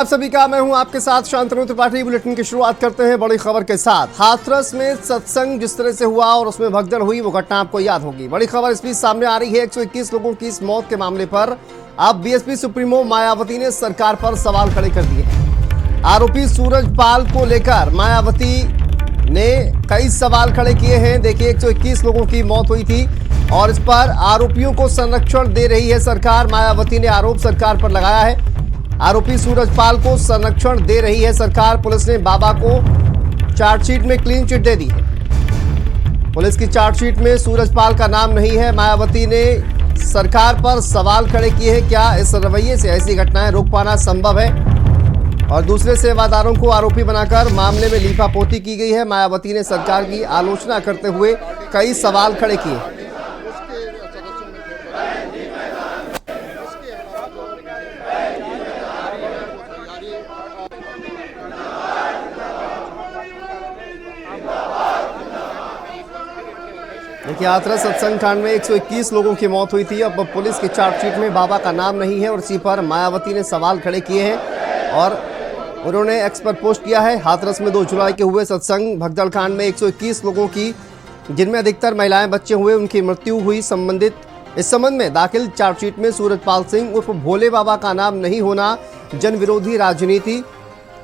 आप सभी का मैं हूं आपके साथ शांतनु त्रिपाठी। बुलेटिन की शुरुआत करते हैं बड़ी खबर के साथ। हाथरस में सत्संग जिस तरह से हुआ और उसमें भगदड़ हुई वो घटना आपको याद होगी। बड़ी खबर इस बीच सामने आ रही है 121 लोगों की इस मौत के मामले पर अब बीएसपी सुप्रीमो मायावती ने सरकार पर सवाल खड़े कर दिए हैं। आरोपी सूरजपाल को लेकर मायावती ने कई सवाल खड़े किए हैं। देखिए 121 लोगों की मौत हुई थी और इस पर आरोपियों को संरक्षण दे रही है सरकार। मायावती ने आरोप सरकार पर लगाया है। आरोपी सूरजपाल को संरक्षण दे रही है सरकार। पुलिस ने बाबा को चार्जशीट में क्लीन चिट दे दी है। पुलिस की चार्जशीट में सूरजपाल का नाम नहीं है। मायावती ने सरकार पर सवाल खड़े किए हैं, क्या इस रवैये से ऐसी घटनाएं रोक पाना संभव है? और दूसरे सेवादारों को आरोपी बनाकर मामले में लीपापोती की गई है। मायावती ने सरकार की आलोचना करते हुए कई सवाल खड़े किए। देखिए हाथरस सत्संग कांड में 121 लोगों की मौत हुई थी। अब पुलिस की चार्जशीट में बाबा का नाम नहीं है और इसी पर मायावती ने सवाल खड़े किए हैं और उन्होंने एक्स पर पोस्ट किया है। हाथरस में 2 जुलाई के हुए सत्संग भगदड़ कांड में 121 लोगों की, जिनमें अधिकतर महिलाएं बच्चे हुए, उनकी मृत्यु हुई। इस संबंध में दाखिल चार्जशीट में सूरजपाल सिंह उर्फ भोले बाबा का नाम नहीं होना जन विरोधी राजनीति,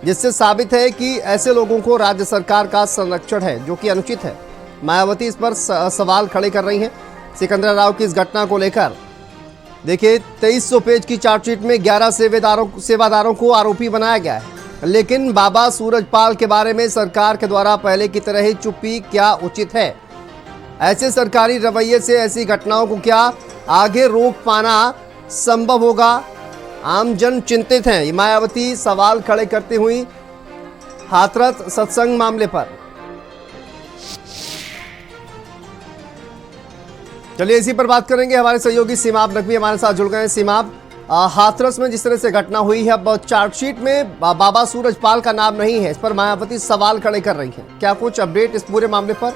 जिससे साबित है कि ऐसे लोगों को राज्य सरकार का संरक्षण है, जो कि अनुचित है। मायावती इस पर सवाल खड़े कर रही हैं। सिकंदर राव की इस घटना को लेकर देखिए 2300 पेज की चार्जशीट में 11 सेवादारों को आरोपी बनाया गया है, लेकिन बाबा सूरजपाल के बारे में सरकार के द्वारा पहले की तरह ही चुप्पी क्या उचित है? ऐसे सरकारी रवैये से ऐसी घटनाओं को क्या आगे रोक पाना संभव होगा? आमजन चिंतित हैं। मायावती सवाल खड़े करती हुई हाथरस सत्संग मामले पर। चलिए इसी पर बात करेंगे। हमारे सहयोगी सीमाब नकवी हमारे साथ जुड़ गए हैं। सीमाब, हाथरस में जिस तरह से घटना हुई है, अब चार्जशीट में बाबा सूरजपाल का नाम नहीं है, इस पर मायावती सवाल खड़े कर रही है। क्या कुछ अपडेट इस पूरे मामले पर?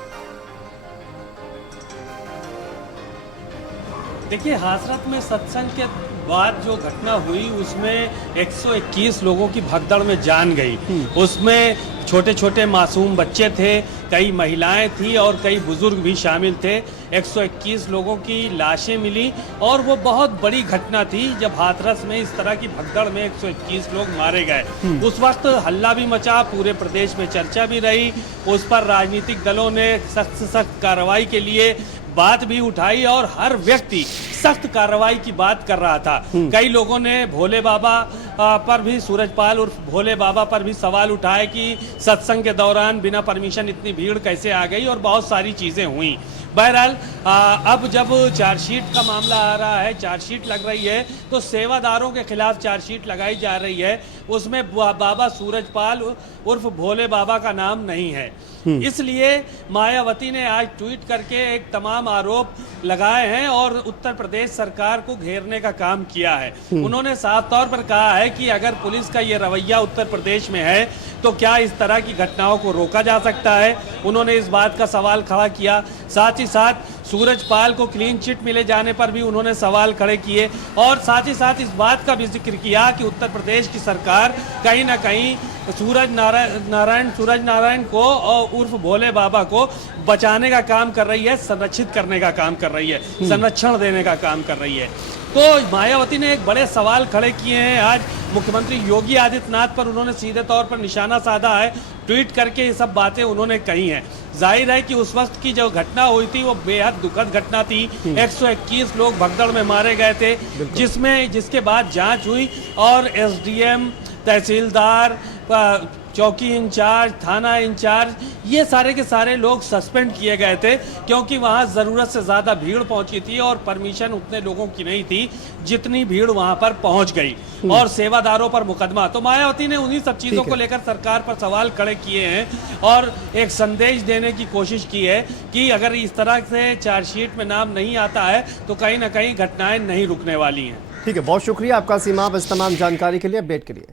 देखिए हाथरस में सत्संग के बाद जो घटना हुई उसमें 121 लोगों की भगदड़ में जान गई। उसमें छोटे छोटे मासूम बच्चे थे, कई महिलाएं थी और कई बुजुर्ग भी शामिल थे। 121 लोगों की लाशें मिली और वो बहुत बड़ी घटना थी जब हाथरस में इस तरह की भगदड़ में 121 लोग मारे गए। उस वक्त हल्ला भी मचा, पूरे प्रदेश में चर्चा भी रही। उस पर राजनीतिक दलों ने सख्त कार्रवाई के लिए बात भी उठाई और हर व्यक्ति सख्त कार्रवाई की बात कर रहा था। कई लोगों ने भोले बाबा पर भी, सूरजपाल उर्फ भोले बाबा पर भी सवाल उठाए कि सत्संग के दौरान बिना परमिशन इतनी भीड़ कैसे आ गई, और बहुत सारी चीज़ें हुई। बहरहाल अब जब चार्जशीट का मामला आ रहा है, चार्जशीट लग रही है, तो सेवादारों के खिलाफ चार्जशीट लगाई जा रही है। उसमें बाबा सूरजपाल उर्फ भोले बाबा का नाम नहीं है। इसलिए मायावती ने आज ट्वीट करके एक तमाम आरोप लगाए हैं और उत्तर प्रदेश सरकार को घेरने का काम किया है। उन्होंने साफ तौर पर कहा है कि अगर पुलिस का ये रवैया उत्तर प्रदेश में है तो क्या इस तरह की घटनाओं को रोका जा सकता है? उन्होंने इस बात का सवाल खड़ा किया। साथ ही साथ सूरजपाल को क्लीन चिट मिले जाने पर भी उन्होंने सवाल खड़े किए और साथ ही साथ इस बात का भी जिक्र किया कि उत्तर प्रदेश की सरकार कहीं ना कहीं सूरज नारायण को और उर्फ भोले बाबा को बचाने का काम कर रही है, संरक्षित करने का काम कर रही है, संरक्षण देने का काम कर रही है। तो मायावती ने एक बड़े सवाल खड़े किए हैं। आज मुख्यमंत्री योगी आदित्यनाथ पर उन्होंने सीधे तौर पर निशाना साधा है। ट्वीट करके ये सब बातें उन्होंने कही हैं। जाहिर है कि उस वक्त की जो घटना हुई थी वो बेहद दुखद घटना थी। 121 लोग भगदड़ में मारे गए थे, जिसके बाद जांच हुई और एसडीएम, तहसीलदार, चौकी इंचार्ज, थाना इंचार्ज, ये सारे के सारे लोग सस्पेंड किए गए थे क्योंकि वहाँ ज़रूरत से ज़्यादा भीड़ पहुँची थी और परमिशन उतने लोगों की नहीं थी जितनी भीड़ वहाँ पर पहुँच गई, और सेवादारों पर मुकदमा। तो मायावती ने उन्हीं सब चीज़ों को लेकर सरकार पर सवाल खड़े किए हैं और एक संदेश देने की कोशिश की है कि अगर इस तरह से चार्जशीट में नाम नहीं आता है तो कहीं ना कहीं घटनाएं नहीं रुकने वाली हैं। ठीक है, बहुत शुक्रिया आपका सीमा, इस तमाम जानकारी के लिए, अपडेट के लिए।